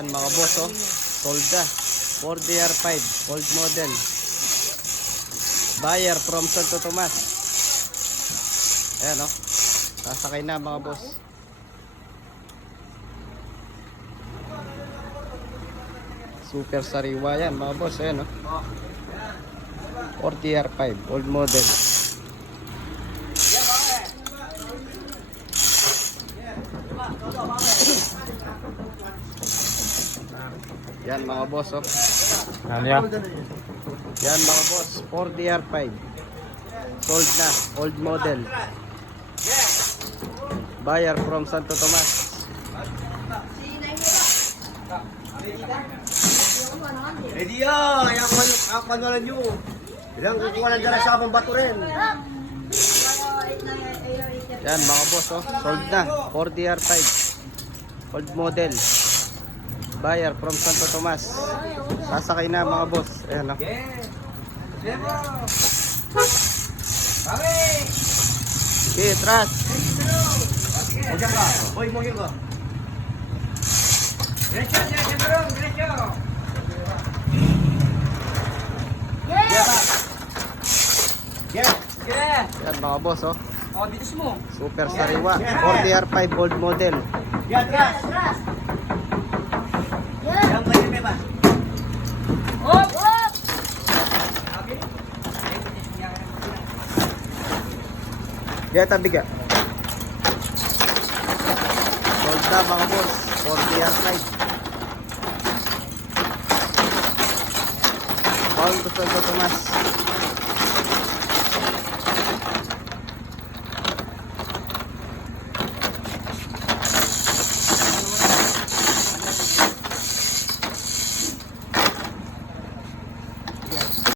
Yan mga boss, oh. Sold na. 4DR5, old model. Buyer from Santo Tomas. Ayan, oh. Sasakay na mga boss. Super sariwa yan mga boss. Ayan, oh. 4DR5, old model. Yan mga boss, oh. Ano yan? Yan mga boss, 4DR5. Sold na, old model. Buyer from Santo Tomas. Ready ya, yang panalan nyo. Bilang kukuha ng dala sa abang bato rin. Yan mga boss, oh. Sold na, 4DR5. Old model. Buyer from Santo Tomas. Sasakay na mga boss. Ayan, oh. Okay, trust. Huwag ka. Hoy, mo yun ka. Diretso, diretso, barong, diretso. Yan mga boss, oh. Oh, bitis mo. Super sariwa. 4DR5 old model. Yan, tras. Yan, pwede may ba? Hop! Hop! Yan, tabiga. Sold na mga boss. 4DR5. Paul to Santo Tomas.